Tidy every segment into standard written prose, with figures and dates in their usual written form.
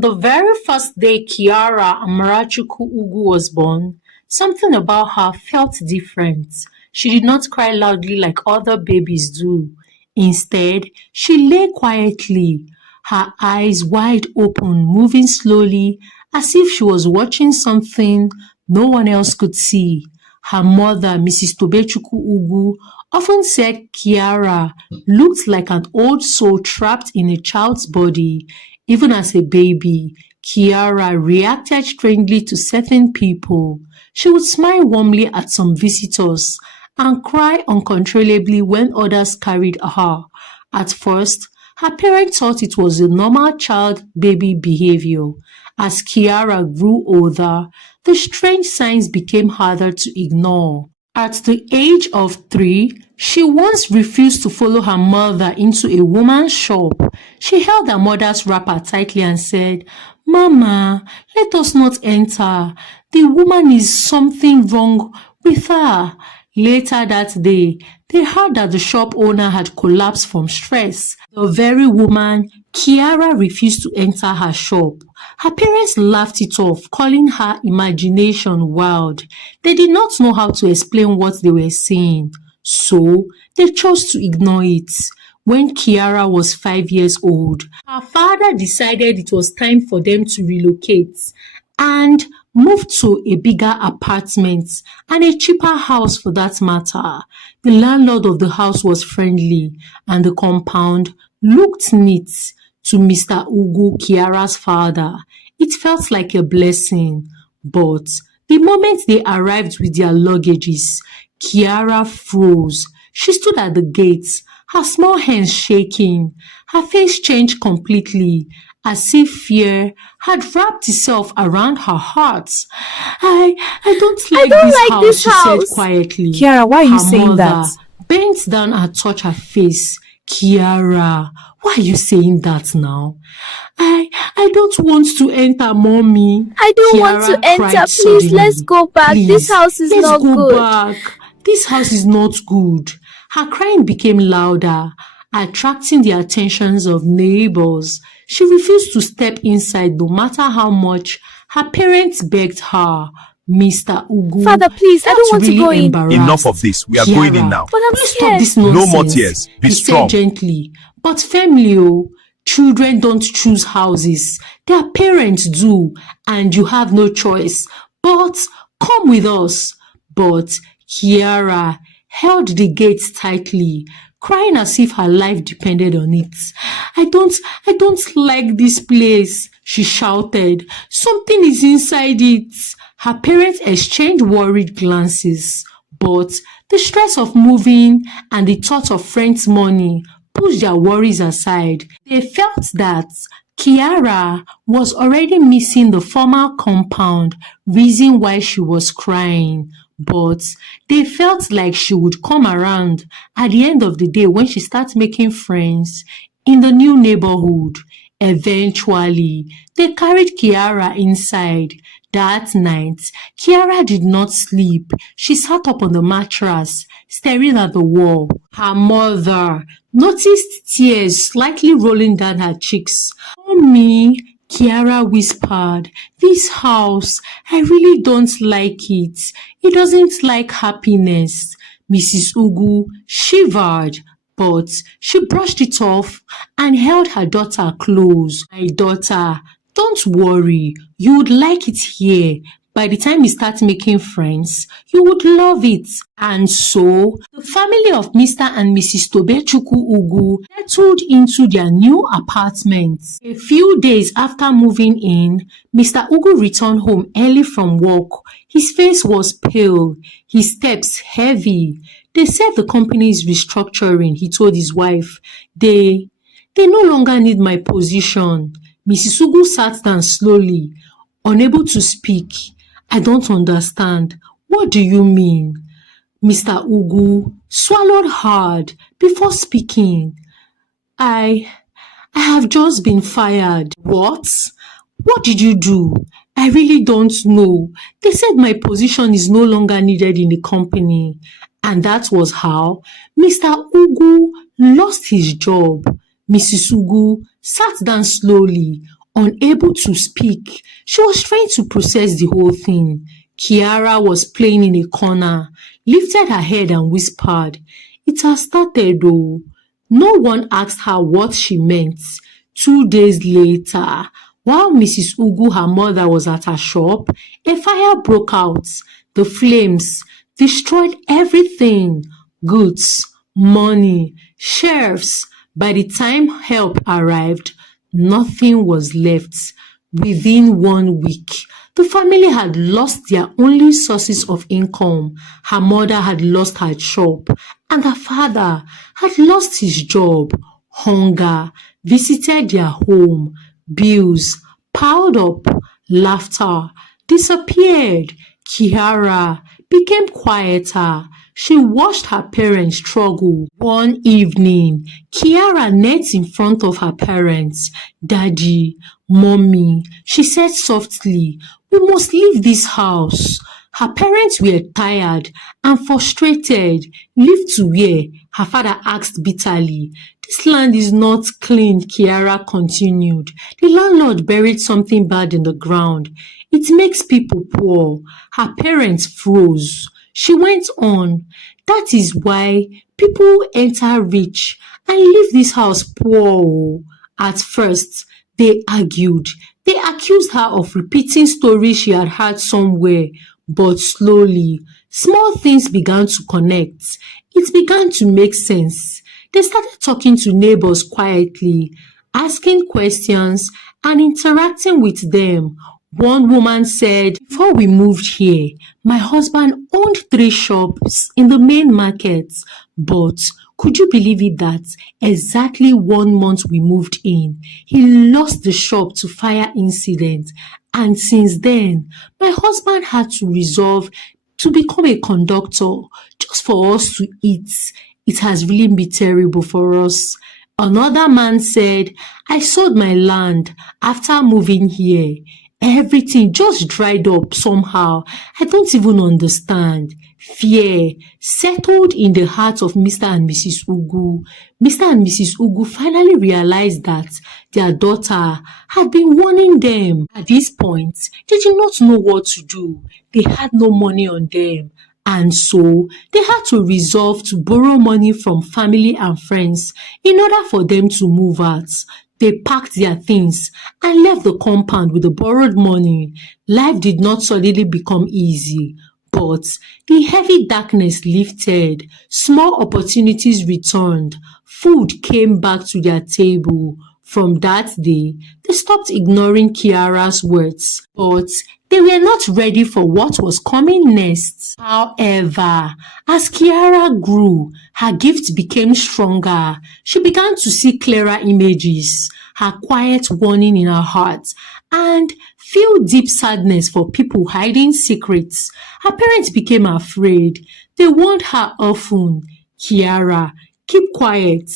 The very first day Kiara Amarachuku Ugu was born, something about her felt different. She did not cry loudly like other babies do. Instead, she lay quietly, her eyes wide open, moving slowly as if she was watching something no one else could see. Her mother, Mrs. Tobechuku Ugu, often said Kiara looked like an old soul trapped in a child's body. Even as a baby, Kiara reacted strangely to certain people. She would smile warmly at some visitors and cry uncontrollably when others carried her. At first, her parents thought it was a normal child-baby behavior. As Kiara grew older, the strange signs became harder to ignore. At the age of 3, she once refused to follow her mother into a woman's shop. She held her mother's wrapper tightly and said, "Mama, let us not enter. The woman is something wrong with her." Later that day, they heard that the shop owner had collapsed from stress. The very woman Kiara refused to enter her shop. Her parents laughed it off, calling her imagination wild. They did not know how to explain what they were seeing, so they chose to ignore it. When Kiara was 5 years old, her father decided it was time for them to relocate and moved to a bigger apartment and a cheaper house for that matter. The landlord of the house was friendly and the compound looked neat. To Mr. Ugu, Kiara's father, it felt like a blessing. But the moment they arrived with their luggages, Kiara froze. She stood at the gates, her small hands shaking. Her face changed completely, as if fear had wrapped itself around her heart. I don't like this like house, this she house. said quietly. Kiara, why are you Her saying that? mother bent down and touched her face. Kiara, why are you saying that now? I don't want to enter, mommy. I don't want to Kiara enter. cried Please, let's suddenly. go back. This Please, house is let's not go good. back. This house is not good. Her crying became louder, attracting the attentions of neighbors. She refused to step inside no matter how much her parents begged her. Mr. Ugu Father, please, I felt don't want to really go in. embarrassed. Enough of this. We are going in now. But I'm Please scared. stop this No nonsense. more tears. Be He strong. said gently. But family, children don't choose houses. Their parents do, and you have no choice. But come with us. But Kiara held the gates tightly, crying as if her life depended on it. I don't like this place, she shouted. Something is inside it. Her parents exchanged worried glances, but the stress of moving and the thought of friends' money pushed their worries aside. They felt that Kiara was already missing the former compound, reason why she was crying. But they felt like she would come around at the end of the day when she starts making friends in the new neighborhood. Eventually, they carried Kiara inside. That night, Kiara did not sleep. She sat up on the mattress, staring at the wall. Her mother noticed tears slightly rolling down her cheeks. "Mommy," Kiara whispered, "this house, I really don't like it. It doesn't like happiness." Mrs. Ugu shivered, but she brushed it off and held her daughter close. "My daughter, don't worry, you would like it here. By the time you start making friends, you would love it." And so, the family of Mr. and Mrs. Tobechuku Ugu settled into their new apartment. A few days after moving in, Mr. Ugu returned home early from work. His face was pale, his steps heavy. They said the company is restructuring, he told his wife. They no longer need my position. Mrs. Ugu sat down slowly, unable to speak. "I don't understand. What do you mean?" Mr. Ugu swallowed hard before speaking. I have just been fired." "What? What did you do?" "I really don't know. They said my position is no longer needed in the company." And that was how Mr. Ugu lost his job. Mrs. Ugu sat down slowly, Unable to speak, she was trying to process the whole thing. Kiara was playing in a corner, lifted her head and whispered, "It has started though." No one asked her what she meant. 2 days later, while Mrs. Ugu, her mother, was at her shop, a fire broke out. The flames destroyed everything: goods, money, shelves. By the time help arrived, nothing was left. Within 1 week, the family had lost their only sources of income. Her mother had lost her shop, and her father had lost his job. Hunger visited their home. Bills piled up. Laughter disappeared. Kiara became quieter. She watched her parents struggle. One evening, Kiara knelt in front of her parents. "Daddy, Mommy," she said softly, "we must leave this house." Her parents were tired and frustrated. "Leave to where?" her father asked bitterly. "This land is not clean," Kiara continued. "The landlord buried something bad in the ground. It makes people poor." Her parents froze. She went on, "That is why people enter rich and leave this house poor." At first, they argued. They accused her of repeating stories she had heard somewhere, but slowly, small things began to connect. It began to make sense. They started talking to neighbors quietly, asking questions and interacting with them. One woman said, "Before we moved here, my husband owned 3 shops in the main market, but could you believe it that exactly 1 month we moved in, he lost the shop to fire incident, and since then, my husband had to resolve to become a conductor just for us to eat. It has really been terrible for us." Another man said, "I sold my land after moving here. Everything just dried up somehow. I don't even understand." Fear settled in the hearts of Mr. and Mrs. Ugu. Mr. and Mrs. Ugu finally realized that their daughter had been warning them. At this point, they did not know what to do. They had no money on them, and so they had to resolve to borrow money from family and friends in order for them to move out. They packed their things and left the compound with the borrowed money. Life did not suddenly become easy, but the heavy darkness lifted. Small opportunities returned. Food came back to their table. From that day, they stopped ignoring Kiara's words, but they were not ready for what was coming next. However, as Kiara grew, her gift became stronger. She began to see clearer images, her quiet warning in her heart, and feel deep sadness for people hiding secrets. Her parents became afraid. They warned her often, "Kiara, keep quiet.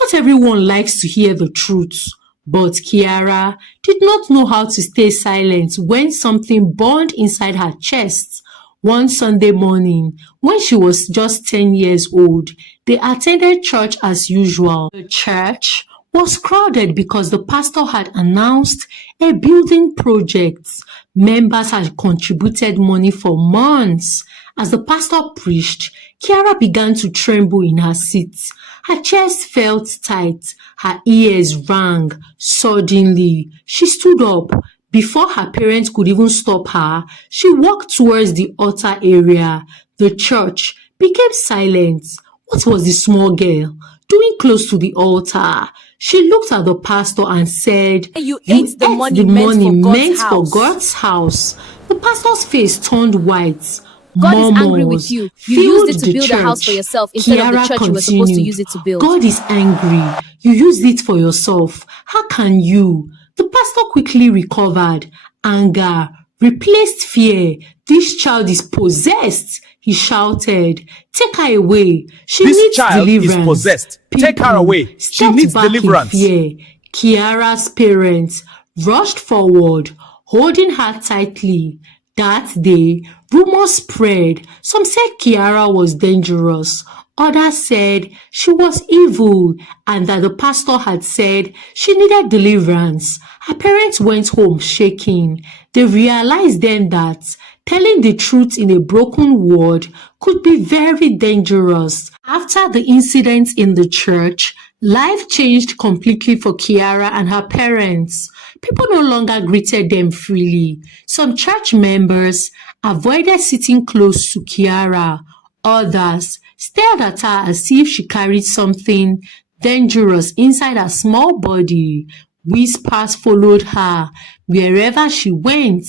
Not everyone likes to hear the truth." But Kiara did not know how to stay silent when something burned inside her chest. One Sunday morning, when she was just 10 years old, they attended church as usual. The church was crowded because the pastor had announced a building project. Members had contributed money for months. As the pastor preached, Kiara began to tremble in her seat. Her chest felt tight. Her ears rang. Suddenly, she stood up. Before her parents could even stop her, she walked towards the altar area. The church became silent. What was the small girl doing close to the altar? She looked at the pastor and said, You ate the money meant for God's house. The pastor's face turned white. God is angry with you. You used it to build a house for yourself instead of the church you were supposed to use it to build. God is angry. You used it for yourself. How can you? The pastor quickly recovered. Anger replaced fear. "This child is possessed," he shouted. "Take her away. She This needs child deliverance." is possessed. Take her People away. She stepped needs back in deliverance. fear. Kiara's parents rushed forward, holding her tightly. That day, rumors spread. Some said Kiara was dangerous. Others said she was evil and that the pastor had said she needed deliverance. Her parents went home shaking. They realized then that telling the truth in a broken word could be very dangerous. After the incident in the church, life changed completely for Kiara and her parents. People no longer greeted them freely. Some church members avoided sitting close to Kiara. Others stared at her as if she carried something dangerous inside her small body. Whispers followed her wherever she went.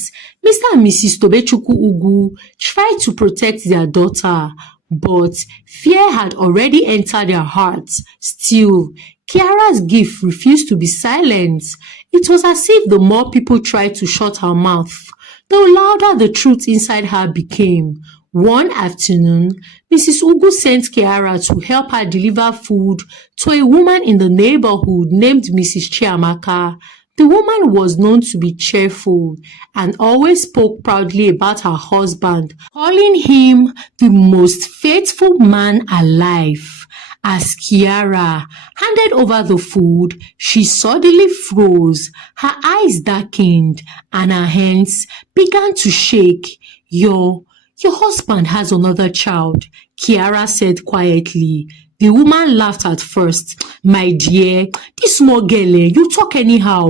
Mr. and Mrs. Tobechukwu Ugu tried to protect their daughter, but fear had already entered their hearts. Still, Kiara's gift refused to be silent. It was as if the more people tried to shut her mouth, the louder the truth inside her became. One afternoon, Mrs. Ugu sent Kiara to help her deliver food to a woman in the neighborhood named Mrs. Chiamaka. The woman was known to be cheerful and always spoke proudly about her husband, calling him the most faithful man alive. As Kiara handed over the food, she suddenly froze, her eyes darkened, and her hands began to shake. Your husband has another child, Kiara said quietly. The woman laughed at first. My dear, this small girl, you talk anyhow.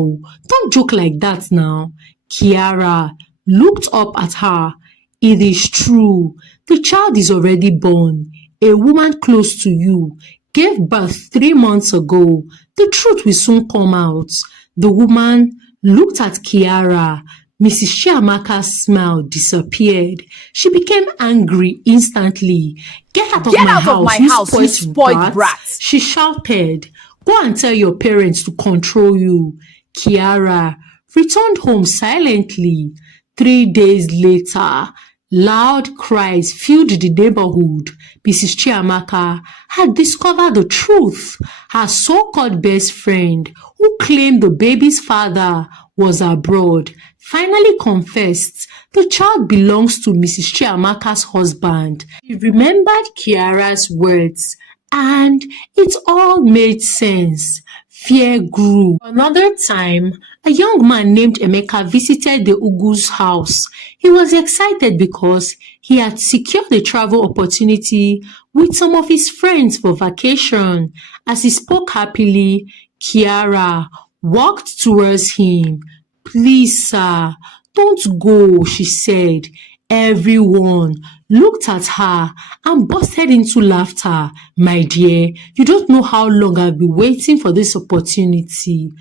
Don't joke like that now. Kiara looked up at her. It is true. The child is already born. A woman close to you gave birth 3 months ago. The truth will soon come out. The woman looked at Kiara. Mrs. Chiamaka's smile disappeared. She became angry instantly. Get out of my house, you spoiled brat! She shouted. Go and tell your parents to control you. Kiara returned home silently. 3 days later, loud cries filled the neighborhood. Mrs. Chiamaka had discovered the truth. Her so-called best friend, who claimed the baby's father was abroad, finally confessed the child belongs to Mrs. Chiamaka's husband. She remembered Kiara's words and it all made sense. Fear grew. Another time, a young man named Emeka visited the Ugu's house. He was excited because he had secured a travel opportunity with some of his friends for vacation. As he spoke happily, Kiara walked towards him. Please, sir, don't go, she said. Everyone looked at her and busted into laughter. My dear, you don't know how long I've been waiting for this opportunity.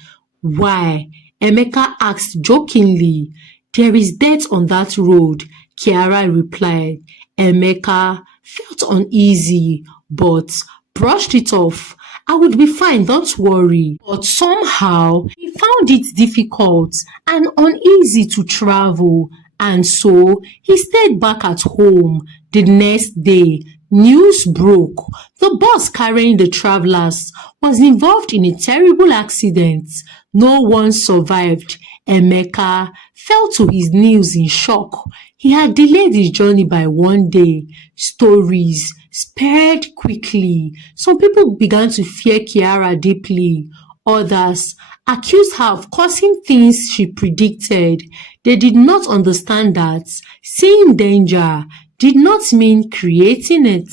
Why? Emeka asked jokingly. There is death on that road, Kiara replied. Emeka felt uneasy, but brushed it off. I would be fine, don't worry. But somehow, he found it difficult and uneasy to travel, and so he stayed back at home. The next day, news broke. The bus carrying the travelers was involved in a terrible accident. No one survived. Emeka fell to his knees in shock. He had delayed his journey by 1 day. Stories spread quickly. Some people began to fear Kiara deeply. Others accused her of causing things she predicted. They did not understand that seeing danger did not mean creating it.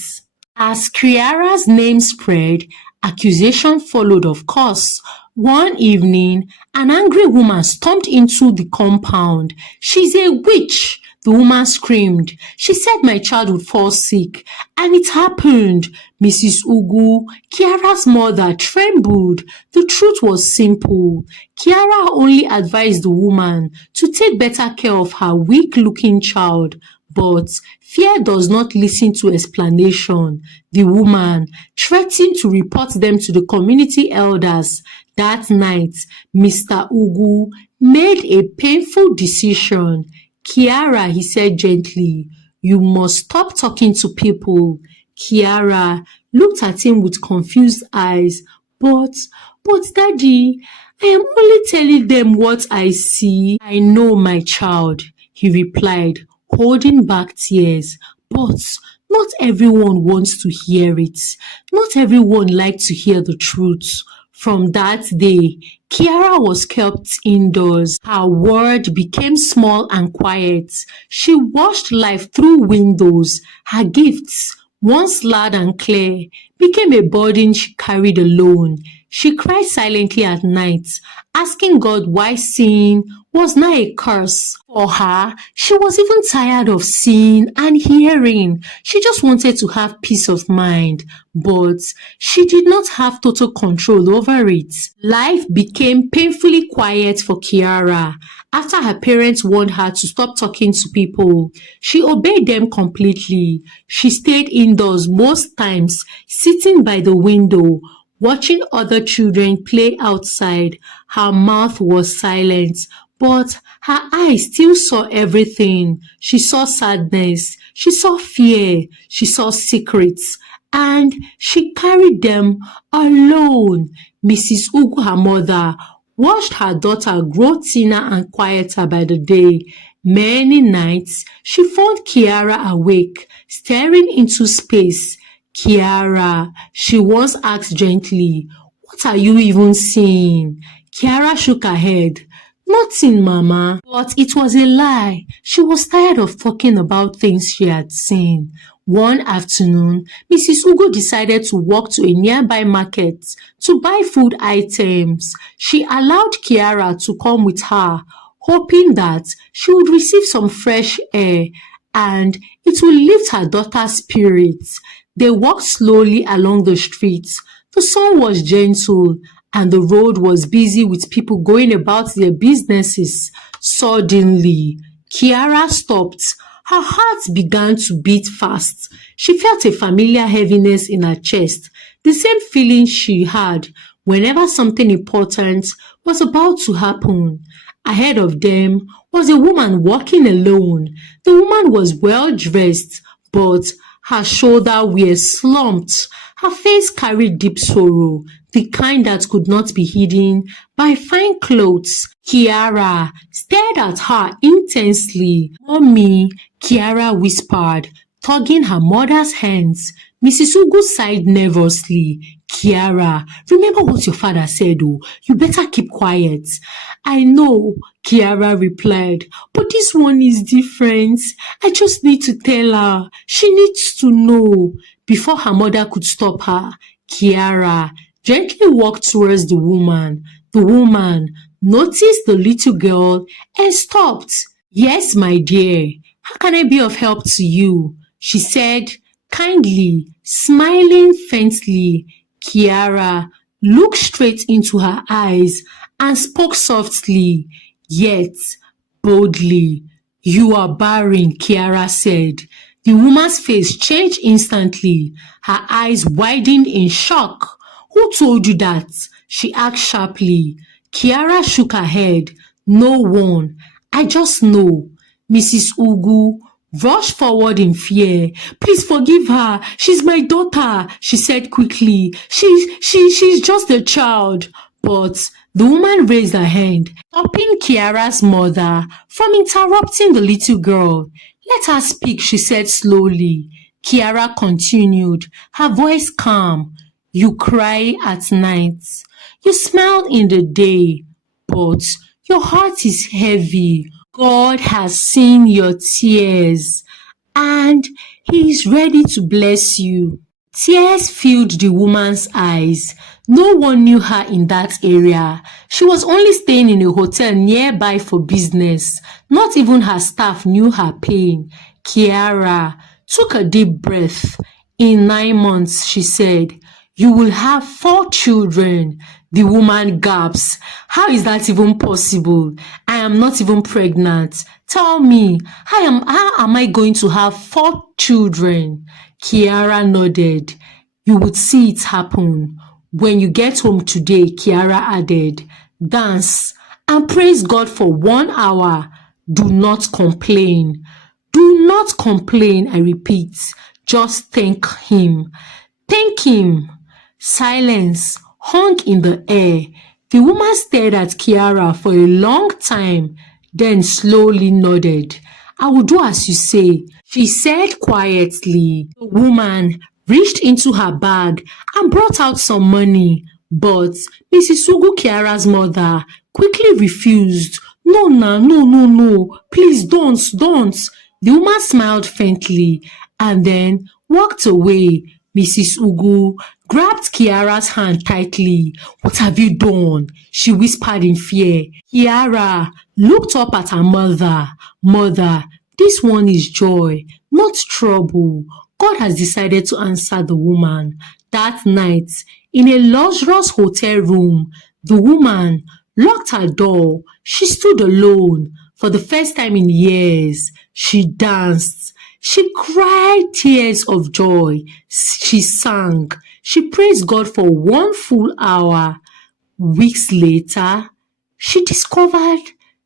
As Kiara's name spread, accusation followed, of course. One evening, an angry woman stormed into the compound. She's a witch, the woman screamed. She said my child would fall sick, and it happened. Mrs. Ugu, Kiara's mother, trembled. The truth was simple. Kiara only advised the woman to take better care of her weak-looking child. But fear does not listen to explanation. The woman threatened to report them to the community elders. That night, Mr. Ugu made a painful decision. Kiara, he said gently, you must stop talking to people. Kiara looked at him with confused eyes. But Daddy, I am only telling them what I see. I know, my child, he replied, holding back tears. But Not everyone wants to hear it. Not everyone likes to hear the truth. From that day, Kiara was kept indoors. Her world became small and quiet. She watched life through windows. Her gifts, once loud and clear, became a burden she carried alone. She cried silently at night, asking God why sin was not a curse for her. She was even tired of seeing and hearing. She just wanted to have peace of mind, but she did not have total control over it. Life became painfully quiet for Kiara. After her parents warned her to stop talking to people, she obeyed them completely. She stayed indoors most times, sitting by the window, watching other children play outside. Her mouth was silent, but her eyes still saw everything. She saw sadness, she saw fear, she saw secrets, and she carried them alone. Mrs. Ugu, her mother, watched her daughter grow thinner and quieter by the day. Many nights, she found Kiara awake, staring into space. Kiara, she once asked gently, "What are you even seeing?" Kiara shook her head. "Nothing, Mama." But it was a lie. She was tired of talking about things she had seen. One afternoon, Mrs. Ugo decided to walk to a nearby market to buy food items. She allowed Kiara to come with her, hoping that she would receive some fresh air and it would lift her daughter's spirits. They walked slowly along the streets. The sun was gentle and the road was busy with people going about their businesses. Suddenly, Kiara stopped. Her heart began to beat fast. She felt a familiar heaviness in her chest, the same feeling she had whenever something important was about to happen. Ahead of them was a woman walking alone. The woman was well dressed, but her shoulders were slumped. Her face carried deep sorrow, the kind that could not be hidden by fine clothes. Kiara stared at her intensely. "Mommy," Kiara whispered, tugging her mother's hands. Mrs. Ugu sighed nervously. "Kiara, remember what your father said, oh. You better keep quiet." "I know," Kiara replied, "but this one is different. I just need to tell her. She needs to know." Before her mother could stop her, Kiara gently walked towards the woman. The woman noticed the little girl and stopped. "Yes, my dear. How can I be of help to you?" she said kindly, smiling faintly. Kiara looked straight into her eyes and spoke softly, yet boldly. "You are barren," Kiara said. The woman's face changed instantly. Her eyes widened in shock. "Who told you that?" she asked sharply. Kiara shook her head. "No one. I just know." Mrs. Ugu rushed forward in fear. "Please forgive her. She's my daughter," she said quickly. She's just a child." But the woman raised her hand, stopping Kiara's mother from interrupting the little girl. "Let her speak," she said slowly. Kiara continued, her voice calm. "You cry at night. You smile in the day, but your heart is heavy. God has seen your tears, and He is ready to bless you." Tears filled the woman's eyes. No one knew her in that area. She was only staying in a hotel nearby for business. Not even her staff knew her pain. Kiara took a deep breath. "In 9 months," she said, "you will have 4 children. The woman gasped. "How is that even possible? I am not even pregnant. Tell me, how am I going to have 4 children? Kiara nodded. "You would see it happen. When you get home today," Kiara added, "dance and praise God for 1 hour. Do not complain. Do not complain, I repeat. Just thank Him. Thank Him." Silence hung in the air. The woman stared at Kiara for a long time, then slowly nodded. I will do as you say, she said quietly. The woman reached into her bag and brought out some money, but Mrs. Ugu Kiara's mother quickly refused. No, no, please don't. The woman smiled faintly and then walked away. Mrs. Ugu grabbed Kiara's hand tightly. What have you done? She whispered in fear. Kiara looked up at her mother. Mother, this one is joy, not trouble. God has decided to answer the woman. That night, in a luxurious hotel room, the woman locked her door. She stood alone. For the first time in years, she danced. She cried tears of joy. She sang. She praised God for 1 full hour. Weeks later, she discovered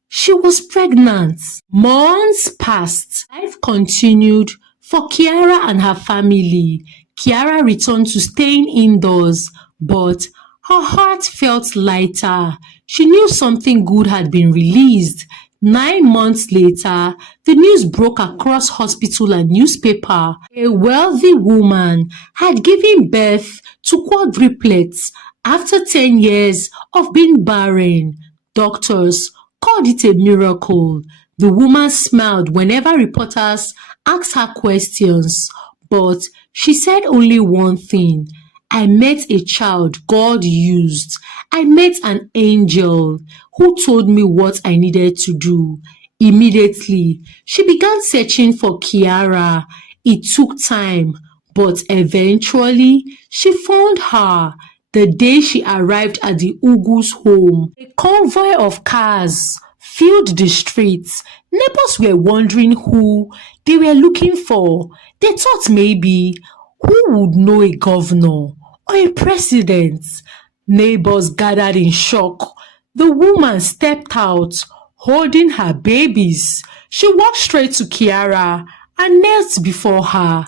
she was pregnant. Months passed. Life continued for Kiara and her family. Kiara returned to staying indoors, but her heart felt lighter. She knew something good had been released. 9 months later, the news broke across hospital and newspaper. A wealthy woman had given birth to quadruplets after 10 years of being barren. Doctors called it a miracle. The woman smiled whenever reporters asked her questions, but she said only one thing. I met a child God used. I met an angel who told me what I needed to do. Immediately, she began searching for Kiara. It took time, but eventually, she found her. The day she arrived at the Ugu's home, a convoy of cars filled the streets. Neighbors were wondering who they were looking for. They thought maybe who would know a governor or a president. Neighbors gathered in shock. The woman stepped out, holding her babies. She walked straight to Kiara and knelt before her.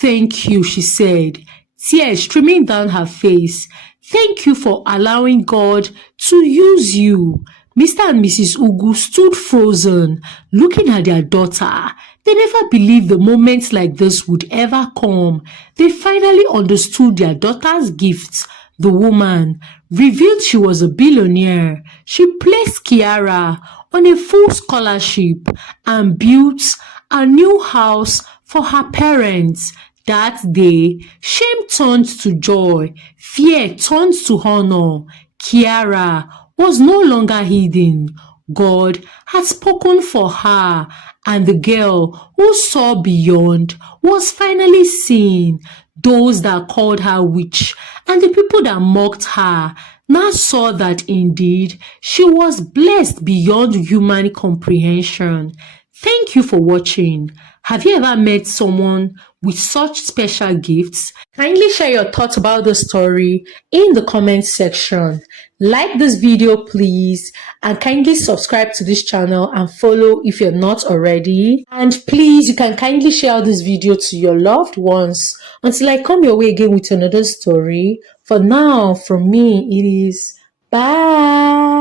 Thank you, she said, tears streaming down her face. Thank you for allowing God to use you. Mr. and Mrs. Ugu stood frozen, looking at their daughter. They never believed the moments like this would ever come. They finally understood their daughter's gifts. The woman revealed she was a billionaire. She placed Kiara on a full scholarship and built a new house for her parents. That day, shame turned to joy, fear turned to honor. Kiara was no longer hidden. God had spoken for her, and the girl who saw beyond was finally seen. Those that called her witch and the people that mocked her now saw that indeed she was blessed beyond human comprehension. Thank you for watching. Have you ever met someone with such special gifts? Kindly share your thoughts about the story in the comment section. Like this video please, and kindly subscribe to this channel and follow if you're not already. And please, you can kindly share this video to your loved ones. Until I come your way again with another story. For now, from me, it is bye.